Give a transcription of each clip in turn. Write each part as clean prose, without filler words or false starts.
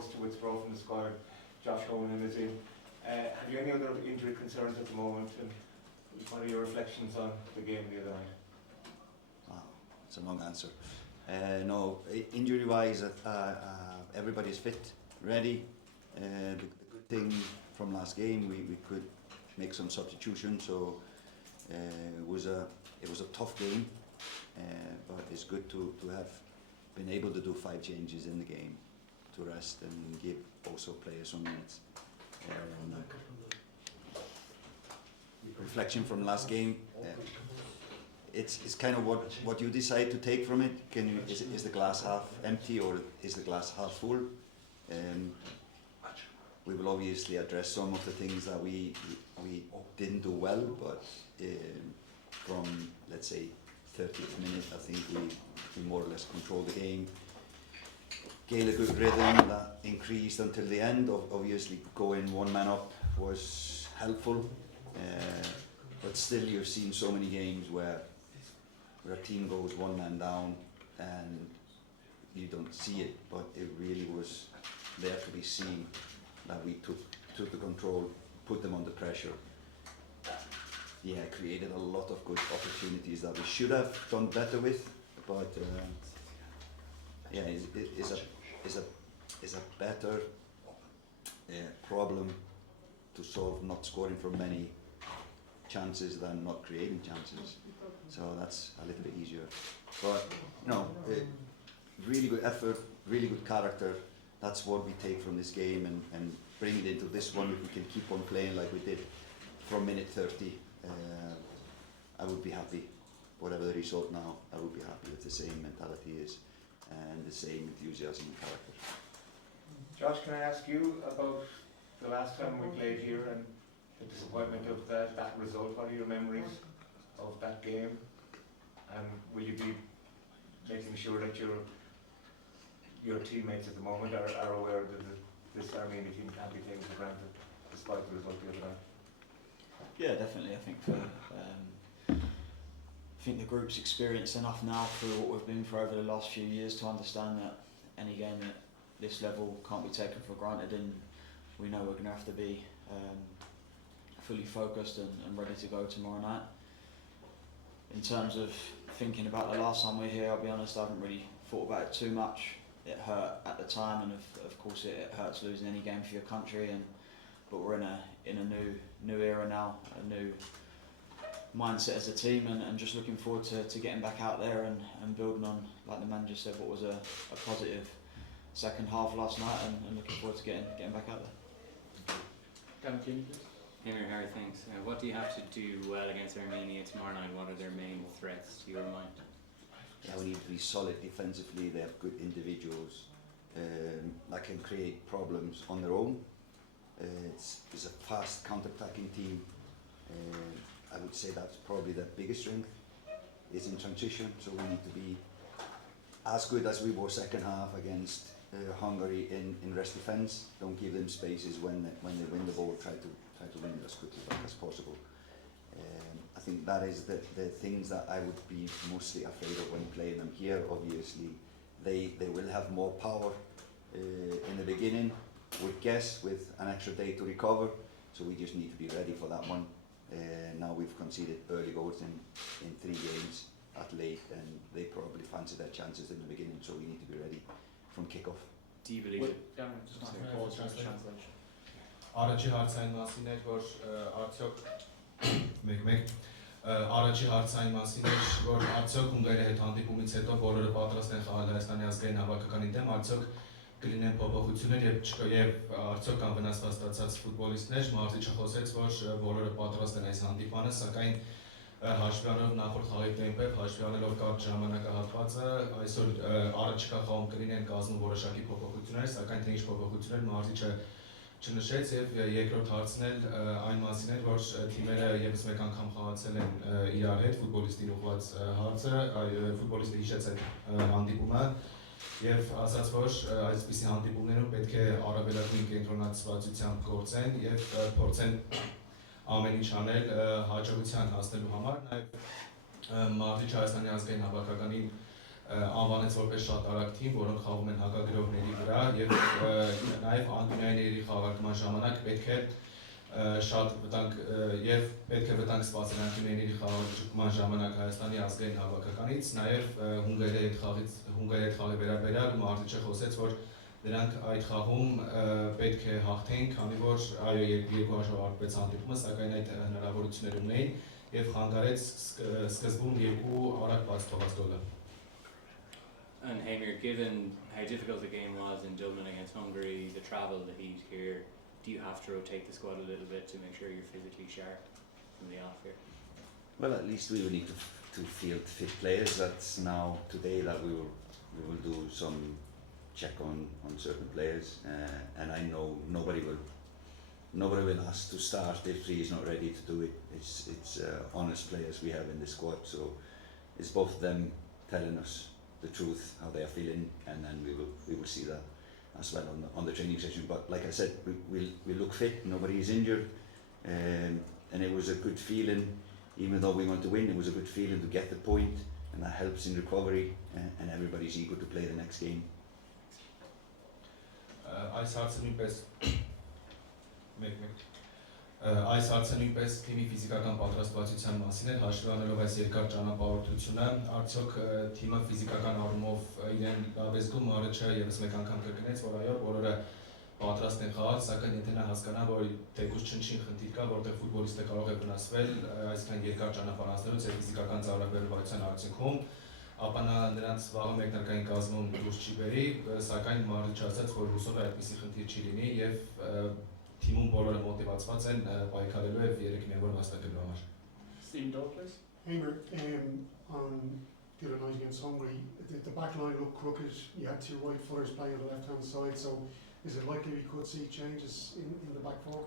forced to withdraw from the squad. Josh Honan is in. Have you any other injury concerns at the moment? And what are your reflections on the game the other night? Wow, it's a long answer. No, injury-wise, everybody's fit, ready. The good thing from last game, we could make some substitutions, so it was a tough game, but it's good to have been able to do 5 changes in the game to rest and give also players some minutes. Reflection from last game. It's kind of what you decide to take from it. Is the glass half empty or is the glass half full? We will obviously address some of the things that we didn't do well, but from, let's say, 30th minute, I think we more or less controlled the game. Gained a good rhythm that increased until the end. Obviously, going one man up was helpful, but still, you've seen so many games where a team goes one man down and you don't see it, but it really was there to be seen that we took the control, put them under pressure. Yeah, created a lot of good opportunities that we should have done better with, but yeah, it's a better problem to solve not scoring from many chances than not creating chances. So that's a little bit easier. But really good effort, really good character. That's what we take from this game and bring it into this one. If we can keep on playing like we did from minute 30, I would be happy. Whatever the result now, I would be happy with the same mentality is and the same enthusiasm and character. Josh, can I ask you about the last time we played here and the disappointment of that result? What are your memories of that game? And will you be making sure that your teammates at the moment are aware that this Armenia team can't be taken for granted despite the result the other night? Yeah, definitely. I think the group's experienced enough now through what we've been through over the last few years to understand that any game at this level can't be taken for granted, and we know we're going to have to be fully focused and ready to go tomorrow night. In terms of thinking about the last time we were here, I'll be honest, I haven't really thought about it too much. It hurt at the time, and of course it hurts losing any game for your country. But we're in a new era now, a new mindset as a team, and just looking forward to getting back out there and building on, like the manager said, what was a positive second half last night, and looking forward to getting back out there. Thank you. Heimir, Harry, thanks. What do you have to do well against Armenia tomorrow night? What are their main threats to your mind? Yeah, we need to be solid defensively. They have good individuals that can create problems on their own. It's a fast counter-attacking team. I would say that's probably their biggest strength, is in transition. So we need to be as good as we were second half against Hungary in rest defence. Don't give them spaces when they win the ball. Try to win it as quickly back as possible. I think that is the things that I would be mostly afraid of when playing them here. Obviously, they will have more power in the beginning, would guess, with an extra day to recover. So we just need to be ready for that one. Now we've conceded early goals in 3 games at late, and they probably fancy their chances in the beginning. So we need to be ready from kick-off. Do you believe it? Առաջի հարցային մասին էր, որ արդյոք առաջի հարցային մասին էր, որ արդյոք Հունգարիայի հետ հանդիպումից հետո բոլորը պատրաստ են խաղալ Հայաստանի ազգային հավաքականի դեմ, արդյոք կլինեն փոփոխություններ եւ արդյոք կան վնասված ստացած ֆուտբոլիստներ, Մարտիչը խոսեց, որ բոլորը պատրաստ են այս հանդիպանը, սակայն հաշվի առնելով նախորդ խաղի տեմպը, հաշվի առնելով կարճ ժամանակահատվածը, այսօր առաջիկա խաղում կլինեն կազմում որոշակի փոփոխություններ, սակայն թե ինչ փոփոխություններ Մարտիչը չնշեց եւ երկրորդ հարցն էլ այն մասին էր, որ թիմերը եւս մեկ անգամ խաղացել են իրար հետ, ֆուտբոլիստին ուղղված հարցը, ֆուտբոլիստը հիշեց այդ հանդիպումը եւ ասաց, որ այսպիսի հանդիպումներում պետք է առավելագույն կենտրոնացվածությամբ գործեն եւ փորձեն ամեն ինչ անել հաջողության հասնելու համար, նաեւ Մարտիչ Հայաստանի ազգային հավաքականին անվանեց որպես շատ արագ թիմ, որոնք խաղում են հակագրողների վրա եւ նաեւ անդունյայինների խաղարկման ժամանակ պետք է շատ վտանգ եւ պետք է վտանգ սպասել անդունյայինների խաղարկման ժամանակ Հայաստանի ազգային հավաքականից, նաեւ Հունգարիայի հետ խաղի վերաբերյալ Մարտիչը խոսեց, որ նրանք այդ խաղում պետք է հաղթեն, քանի որ այո երկու հաշվարկվեց հանդիպումը, սակայն այդ հնարավորությունները ունեին եւ խանգարեց սկզբում երկու արագ բաց թողած գոլը. And Heimir, given how difficult the game was in Dublin against Hungary, the travel, the heat here, do you have to rotate the squad a little bit to make sure you're physically sharp from the off here? Well, at least we will need to field fit players. That's now today that we will do some check on certain players, and I know nobody will ask to start if he is not ready to do it. It's honest players we have in the squad, so it's both of them telling us the truth, how they are feeling, and then we will see that as well on the training session. But like I said, we look fit, nobody is injured, and it was a good feeling. Even though we want to win, it was a good feeling to get the point, and that helps in recovery, and everybody's eager to play the next game. Այս հարցը նույնպես թիմի ֆիզիկական պատրաստվածության մասին էր, հաշվի առնելով այս երկար ճանապարհորդությունը, արդյոք թիմը ֆիզիկական առումով իրեն լավ է զգում, Մարիչը եւս մեկ անգամ կրկնեց, որ այո, բոլորը պատրաստ են խաղալ, սակայն եթե նա հասկանա, որ թեկուզ չնչին խնդիր կա, որտեղ ֆուտբոլիստը կարող է վնասվել, այսինքն երկար ճանապարհ անցնելուց եւ ֆիզիկական ծառայության արդյունքում, ապա նա նրանց վաղը մեկնարկային կազմում դուրս չի բերի, սակայն Մարիչը ասաց, որ հուսով է այդպիսի խնդիր չի լինի եւ թիմում բոլորը մոտիվացված են պայքարելու եւ 3 միավոր վաստակելու համար. Stephen Doyle, please. Heimir, on the other night against Hungary, the back line looked crooked. You had 2 right footers playing on the left hand side, so is it likely we could see changes in the back four?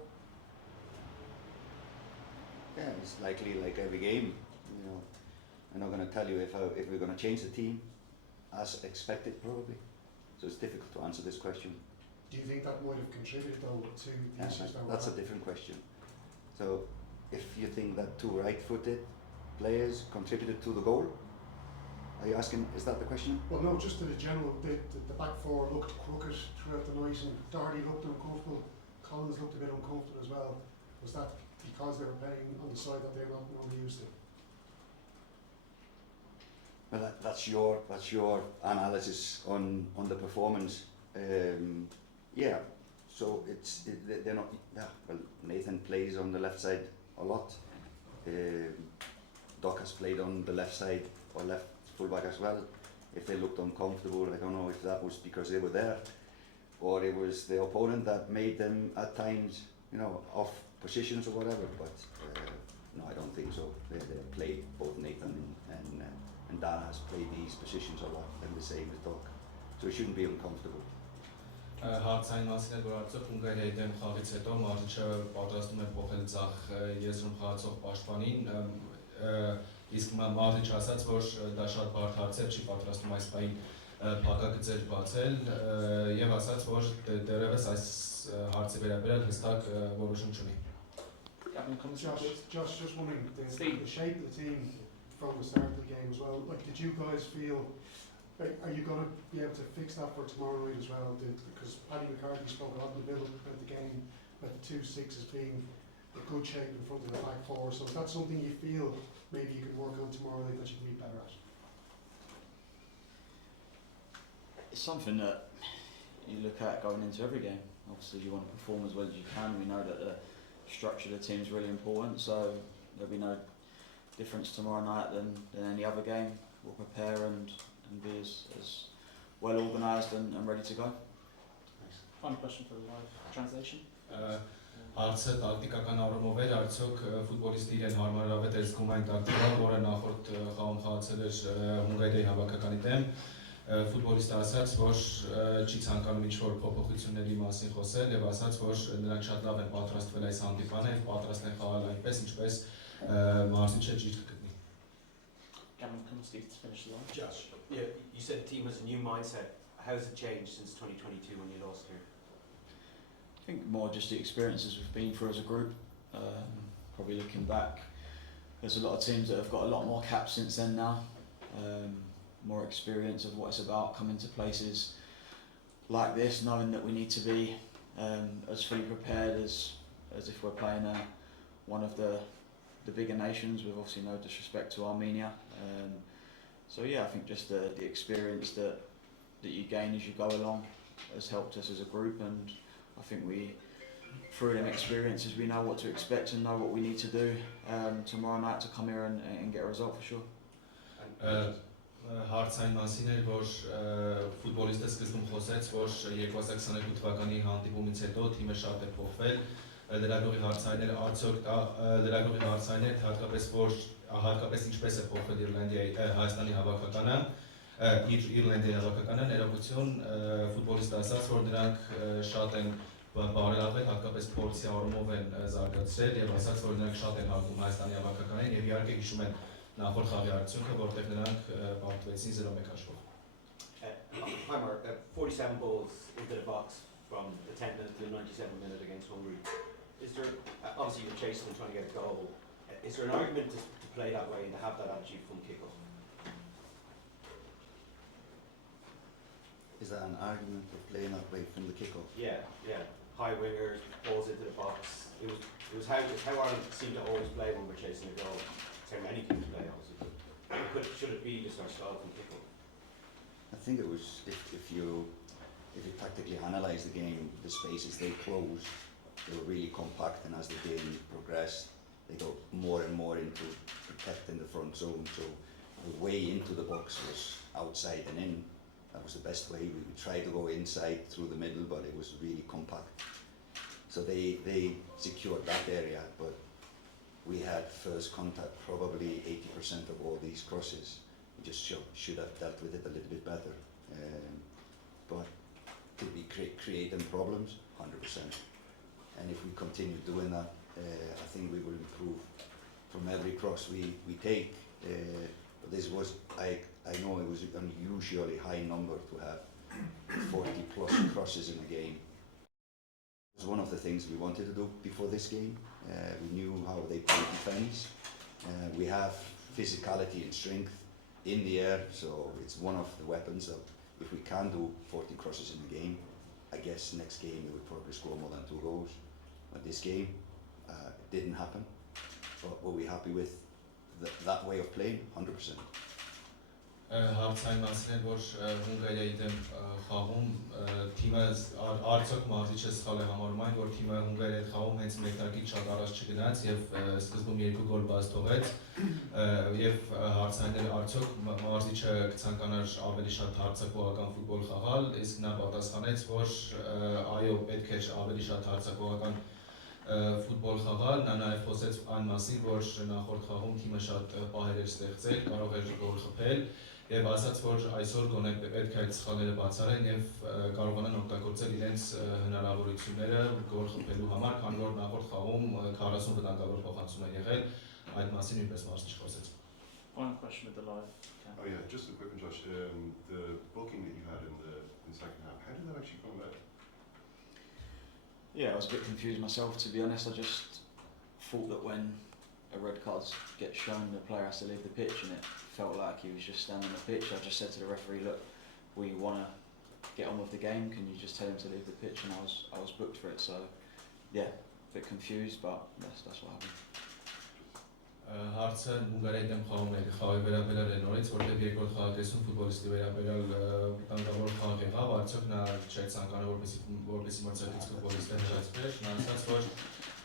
Yeah, it's likely like every game. You know, I'm not going to tell you if we're going to change the team as expected, probably. So it's difficult to answer this question. Do you think that might have contributed though to the issues that were That's a different question. So if you think that 2 right-footed players contributed to the goal, are you asking, is that the question? Well, no, just in general, the back four looked crooked throughout the night, and Doherty looked uncomfortable, Collins looked a bit uncomfortable as well. Was that because they were playing on the side that they're not normally used to? Well, that's your analysis on the performance. Yeah, so they're not. Yeah, well, Nathan plays on the left side a lot. Doc has played on the left side or left fullback as well. If they looked uncomfortable, I don't know if that was because they were there, or it was the opponent that made them at times, you know, off positions or whatever. But no, I don't think so. They played, both Nathan and Dan has played these positions a lot, and the same as Doc. So it shouldn't be uncomfortable. Հարցային մասին է, որ արդյոք Հունգարիայի դեմ խաղից հետո Մարիչը պատրաստում է փոխել ձախ եզրում խաղացող պաշտպանին, իսկ Մարիչը ասաց, որ դա շատ բարդ հարց է, չի պատրաստում այս պահին փակագծեր բացել եւ ասաց, որ դեռևս այս հարցի վերաբերյալ հստակ որոշում չունի. Josh, just wondering, the shape of the team from the start of the game as well, like did you guys feel, are you going to be able to fix that for tomorrow night as well? Because Paddy McCarthy spoke a lot in the middle about the game, about the 2-6 as being a good shape in front of the back four. So is that something you feel maybe you can work on tomorrow night that you can be better at? It's something that you look at going into every game. Obviously you want to perform as well as you can. We know that the structure of the team is really important, so there'll be no difference tomorrow night than any other game. We'll prepare and be as well organised and ready to go. Nice. Final question for the live translation. Հարցը տակտիկական առումով էր, արդյոք ֆուտբոլիստը իրեն հարմարավետ է զգում այն տակտիկան, որը նախորդ խաղում խաղացել էր Հունգարիայի հավաքականի դեմ, ֆուտբոլիստը ասաց, որ չի ցանկանում ինչ-որ փոփոխությունների մասին խոսել եւ ասաց, որ նրանք շատ լավ են պատրաստվել այս հանդիպանը եւ պատրաստ են խաղալ այնպես, ինչպես Մարսիչը ճիշտ կգտնի. Gavin, come on, Steve, to finish the line. Josh, yeah, you said the team has a new mindset. How has it changed since 2022 when you lost here? I think more just the experiences we've been through as a group. Probably looking back, there's a lot of teams that have got a lot more caps since then now. more experience of what it's about, coming to places like this, knowing that we need to be as fully prepared as if we're playing one of the bigger nations, with obviously no disrespect to Armenia. So yeah, I think just the experience that you gain as you go along has helped us as a group, and I think through them experiences we know what to expect and know what we need to do tomorrow night to come here and get a result for sure. Հարցային մասին էր, որ ֆուտբոլիստը սկզբում խոսեց, որ 2022 թվականի հանդիպումից հետո թիմը շատ է փոխվել, լրագրողի հարցային էր, արդյոք լրագրողի հարցային էր, հատկապես ինչպես է փոխվել Հայաստանի հավաքականը, Իռլանդիայի հավաքականը, ներողություն, ֆուտբոլիստը ասաց, որ նրանք շատ են բարելավել, հատկապես փորձի առումով են զարգացրել եւ ասաց, որ նրանք շատ են հարգում Հայաստանի հավաքականին եւ իհարկե հիշում են նախորդ խաղի արդյունքը, որտեղ նրանք պարտվեցին 0-1 հաշվով։ Heimir, 47 balls into the box from the 10th minute to the 97th minute against Hungary. Is there, obviously you're chasing and trying to get a goal, is there an argument to play that way and to have that attitude from kick-off? Is that an argument of playing that way from the kick-off? Yeah. High wingers, balls into the box. It was how Ireland seem to always play when we're chasing a goal. It's how many teams play, obviously. But should it be just our style from kick-off? I think it was, if you tactically analyse the game, the spaces they closed, they were really compact, and as the game progressed, they got more and more into protecting the front zone. So the way into the box was outside and in. That was the best way. We tried to go inside through the middle, but it was really compact. So they secured that area, but we had first contact probably 80% of all these crosses. We just should have dealt with it a little bit better. But did we create them problems? 100%. And if we continue doing that, I think we will improve from every cross we take. But this was, I know it was an unusually high number to have 40 plus crosses in a game. It was one of the things we wanted to do before this game. We knew how they play defense. We have physicality and strength in the air, so it's one of the weapons that if we can do 40 crosses in a game, I guess next game we would probably score more than 2 goals. But this game, it didn't happen. But were we happy with that way of playing? 100%. Հարցային մասին էր, որ Հունգարիայի դեմ խաղում թիմը արդյոք մարզիչը սխալ է համարում այն, որ թիմը Հունգարիայի հետ խաղում հենց մեկնարկից շատ առաջ չգնաց եւ սկզբում 2 գոլ բաց թողեց եւ հարցային էր արդյոք մարզիչը կցանկանար ավելի շատ հարձակողական ֆուտբոլ խաղալ, իսկ նա պատասխանեց, որ այո, պետք է ավելի շատ հարձակողական ֆուտբոլ խաղալ, նա նաև խոսեց այն մասին, որ նախորդ խաղում թիմը շատ պահեր էր ստեղծել, կարող էր գոլ խփել եւ ասաց, որ այսօր գոնե պետք է այդ սխալները բացառեն եւ կարողանան օգտագործել իրենց հնարավորությունները գոլ խփելու համար, քանի որ նախորդ խաղում 40 վտանգավոր փոխանցում է եղել, այդ մասին նույնպես մարզիչ խոսեց։ One question with the live. Oh yeah, just a quick one, Josh. The booking that you had in the second half, how did that actually come about? Yeah, I was a bit confused myself, to be honest. I just thought that when a red card gets shown, the player has to leave the pitch, and it felt like he was just standing on the pitch. I just said to the referee, look, we want to get on with the game, can you just tell him to leave the pitch? And I was booked for it, so yeah, a bit confused, but that's what happened. Հարցը Հունգարիայի դեմ խաղում էր, խաղի վերաբերյալ է նորից, որտեղ երկրորդ խաղակեսում ֆուտբոլիստի վերաբերյալ վտանգավոր խաղ եղավ, արդյոք նա չէր ցանկանում որպեսզի մրցակից ֆուտբոլիստը հրացվեր, նա ասաց, որ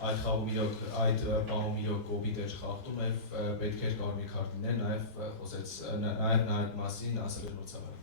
այդ խաղում իրոք այդ պահում իրոք կոպիտ էր խաղում եւ պետք էր կարմիր քարտ լինել, նաեւ խոսեց նաեւ նա այդ մասին ասել էր մրցավարը։